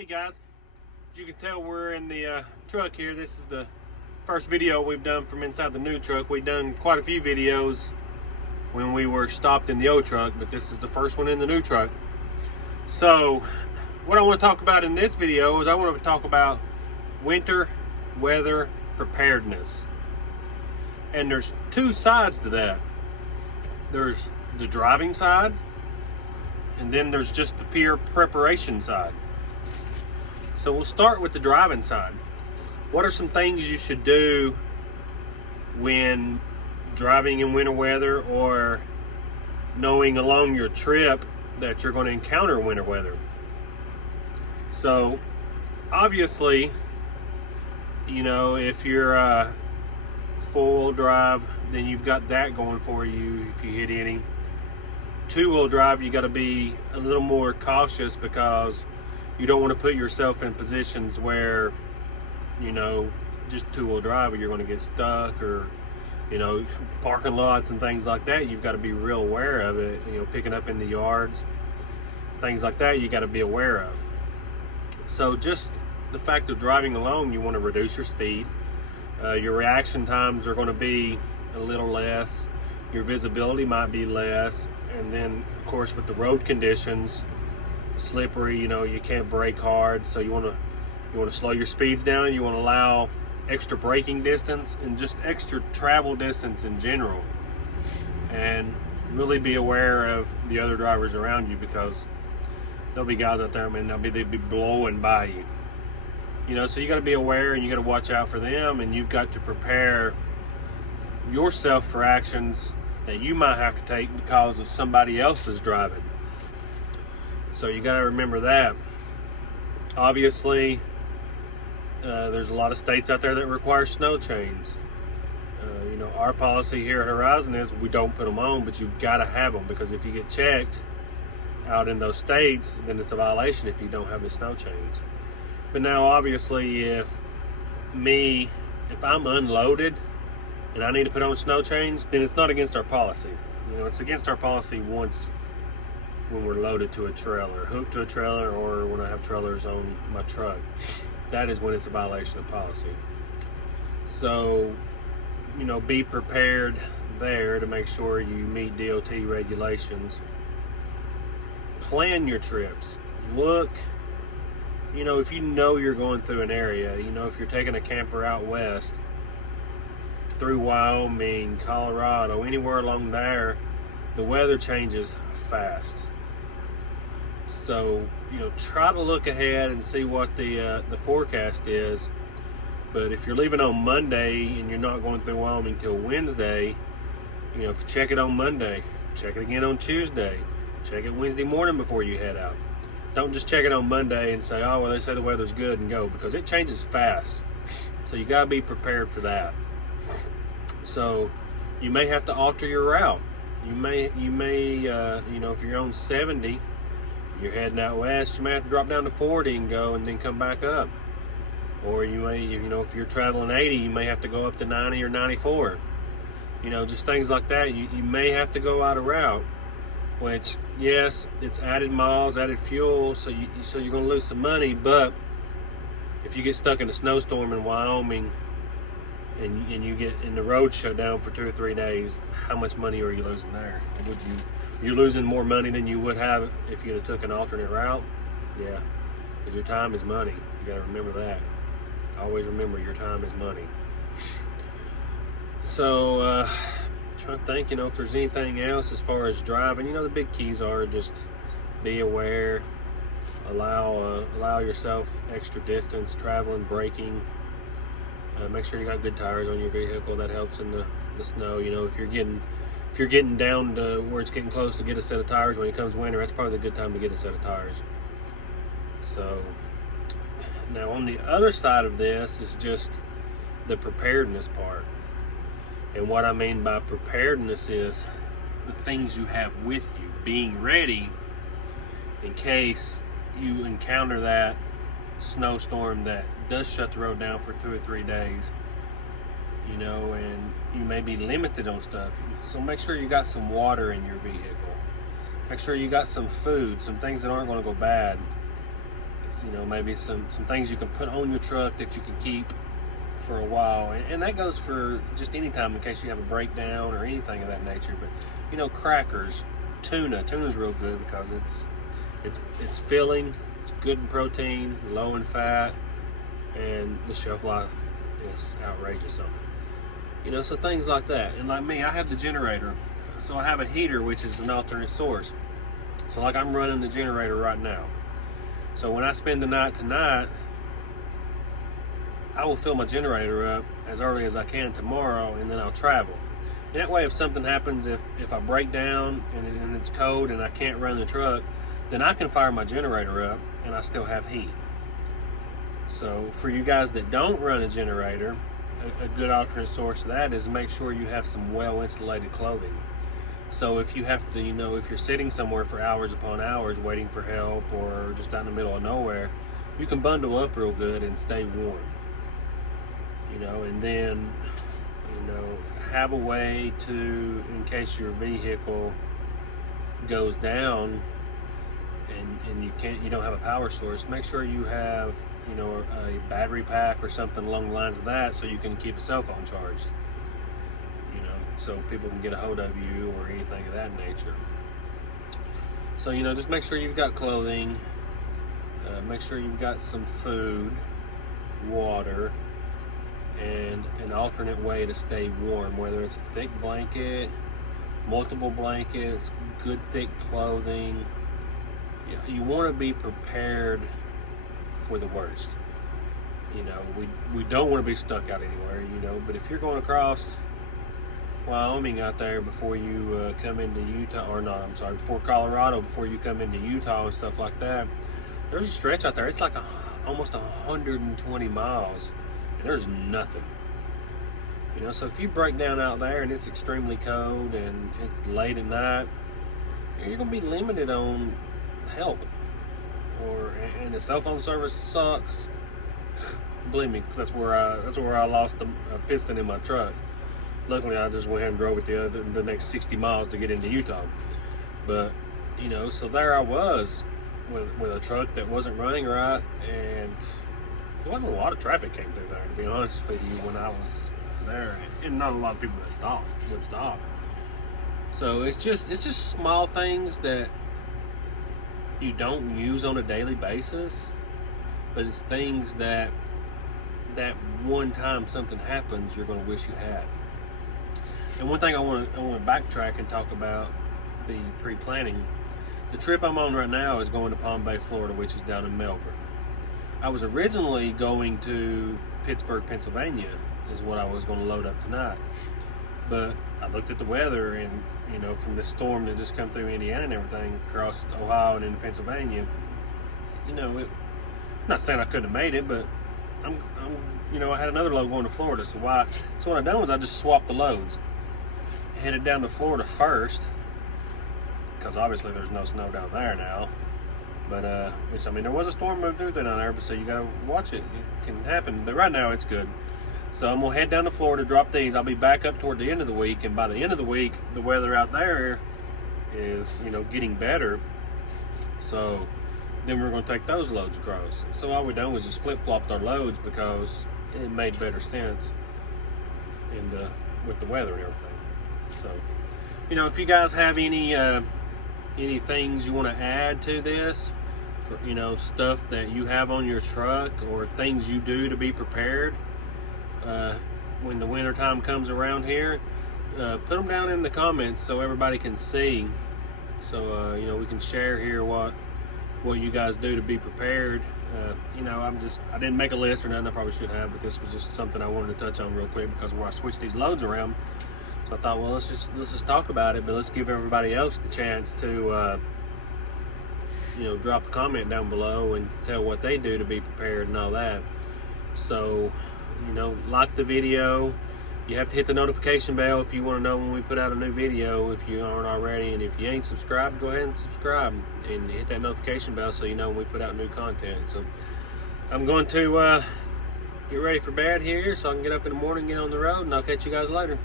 Hey guys, as you can tell, we're in the truck here. This is the first video we've done from inside the new truck. We've done quite a few videos when we were stopped in the old truck, but this is the first one in the new truck. So what I want to talk about in this video is I want to talk about winter weather preparedness. And there's two sides to that. There's the driving side, and then there's just the pure preparation side. So we'll start with the driving side. What are some things you should do when driving in winter weather, or knowing along your trip that you're going to encounter winter weather? So obviously, you know, if you're four-wheel drive, then you've got that going for you if you hit any. Two-wheel drive, you got to be a little more cautious because you don't want to put yourself in positions where, you know, just two-wheel drive, you're going to get stuck, or, you know, parking lots and things like that. You've got to be real aware of it. You know, picking up in the yards, things like that, you got to be aware of. So just the fact of driving along, you want to reduce your speed. Your reaction times are going to be a little less. Your visibility might be less. And then, of course, with the road conditions, slippery, you know, you can't brake hard, so you want to slow your speeds down. You want to allow extra braking distance and just extra travel distance in general, and really be aware of the other drivers around you, because there'll be guys out there, man, they'll be blowing by you, you know. So you got to be aware, and you got to watch out for them, and you've got to prepare yourself for actions that you might have to take because of somebody else's driving. So you got to remember that. Obviously, there's a lot of states out there that require snow chains. You know, our policy here at Horizon is we don't put them on, but you've got to have them, because if you get checked out in those states, then it's a violation if you don't have the snow chains. But now, obviously, if I'm unloaded and I need to put on snow chains, then it's not against our policy. You know, it's against our policy once when we're loaded to a trailer, hooked to a trailer, or when I have trailers on my truck. That is when it's a violation of policy. So, you know, be prepared there to make sure you meet DOT regulations. Plan your trips. Look, you know, if you know you're going through an area, you know, if you're taking a camper out west through Wyoming, Colorado, anywhere along there, the weather changes fast. So, you know, try to look ahead and see what the forecast is. But if you're leaving on Monday and you're not going through Wyoming till Wednesday, you know, check it on Monday, check it again on Tuesday, check it Wednesday morning before you head out. Don't just check it on Monday and say, oh, well, they say the weather's good, and go, because it changes fast. So you got to be prepared for that. So you may have to alter your route. You may, you know, if you're on 70, you're heading out west, you may have to drop down to 40 and go, and then come back up. Or you may, you know, if you're traveling 80, you may have to go up to 90 or 94. You know, just things like that. You may have to go out of route, which, yes, it's added miles, added fuel, so you're going to lose some money. But if you get stuck in a snowstorm in Wyoming, and you get in the road shut down for 2 or 3 days, how much money are you losing there? You're losing more money than you would have if you'd have took an alternate route. Yeah, because your time is money. You got to remember that. Always remember, your time is money. So trying to think, you know, if there's anything else as far as driving. You know, the big keys are just be aware, allow yourself extra distance, traveling, braking. Make sure you got good tires on your vehicle. That helps in the snow. You know, if you're getting down to where it's getting close to get a set of tires when it comes winter, that's probably a good time to get a set of tires. So now on the other side of this is just the preparedness part. And what I mean by preparedness is the things you have with you, being ready in case you encounter that snowstorm that does shut the road down for 2 or 3 days, you know, and you may be limited on stuff. So make sure you got some water in your vehicle. Make sure you got some food, some things that aren't going to go bad. You know, maybe some things you can put on your truck that you can keep for a while, and that goes for just any time in case you have a breakdown or anything of that nature. But you know, crackers, tuna's real good because it's filling, it's good in protein, low in fat, and the shelf life is outrageous on it. You know, so things like that. And like me, I have the generator, so I have a heater, which is an alternate source. So like I'm running the generator right now. So when I spend the night tonight, I will fill my generator up as early as I can tomorrow, and then I'll travel. And that way, if something happens, if I break down and it's cold and I can't run the truck, then I can fire my generator up and I still have heat. So for you guys that don't run a generator, a good alternate source of that is make sure you have some well-insulated clothing. So if you have to, you know, if you're sitting somewhere for hours upon hours waiting for help or just out in the middle of nowhere, you can bundle up real good and stay warm. You know, and then, you know, have a way to, in case your vehicle goes down and you don't have a power source, make sure you have, you know, a battery pack or something along the lines of that, so you can keep a cell phone charged, you know, so people can get a hold of you or anything of that nature. So, you know, just make sure you've got clothing, make sure you've got some food, water, and an alternate way to stay warm, whether it's a thick blanket, multiple blankets, good thick clothing. You want to be prepared for the worst. You know, we don't want to be stuck out anywhere, you know, but if you're going across Wyoming out there before you come into Utah, or no, I'm sorry, before Colorado, before you come into Utah and stuff like that, there's a stretch out there, it's like almost 120 miles. There's nothing, you know. So if you break down out there and it's extremely cold and it's late at night, you're gonna be limited on help, and the cell phone service sucks. Believe me, because that's where I lost a piston in my truck. Luckily, I just went ahead and drove it the next 60 miles to get into Utah. But you know, so there I was with a truck that wasn't running right, and there wasn't a lot of traffic came through there, to be honest with you, when I was there, and not a lot of people that would stop. So it's just small things that you don't use on a daily basis, but it's things that one time something happens, you're going to wish you had. And one thing I want to backtrack and talk about the pre-planning. The trip I'm on right now is going to Palm Bay, Florida, which is down in Melbourne. I was originally going to Pittsburgh, Pennsylvania, is what I was going to load up tonight. But I looked at the weather, and you know, from this storm that just come through Indiana and everything, across Ohio and into Pennsylvania, you know, I'm not saying I couldn't have made it, but you know, I had another load going to Florida. So what I done was I just swapped the loads, headed down to Florida first, because obviously there's no snow down there now. But which, I mean, there was a storm moved through down there, but so you gotta watch it. It can happen, but right now it's good. So I'm gonna head down to Florida, drop these. I'll be back up toward the end of the week, and by the end of the week, the weather out there is, you know, getting better. So then we're gonna take those loads across. So all we done was just flip-flopped our loads because it made better sense with the weather and everything. So, you know, if you guys have any things you want to add to this, for, you know, stuff that you have on your truck or things you do to be prepared when the winter time comes around here, put them down in the comments so everybody can see, so you know, we can share here what you guys do to be prepared. You know, I didn't make a list or nothing, I probably should have, but this was just something I wanted to touch on real quick because where I switched these loads around. So I thought, well, let's just talk about it, but let's give everybody else the chance to you know, drop a comment down below and tell what they do to be prepared and all that. So, you know, like the video. You have to hit the notification bell if you want to know when we put out a new video, if you aren't already. And if you ain't subscribed, go ahead and subscribe and hit that notification bell so you know when we put out new content. So I'm going to get ready for bed here so I can get up in the morning and get on the road, and I'll catch you guys later.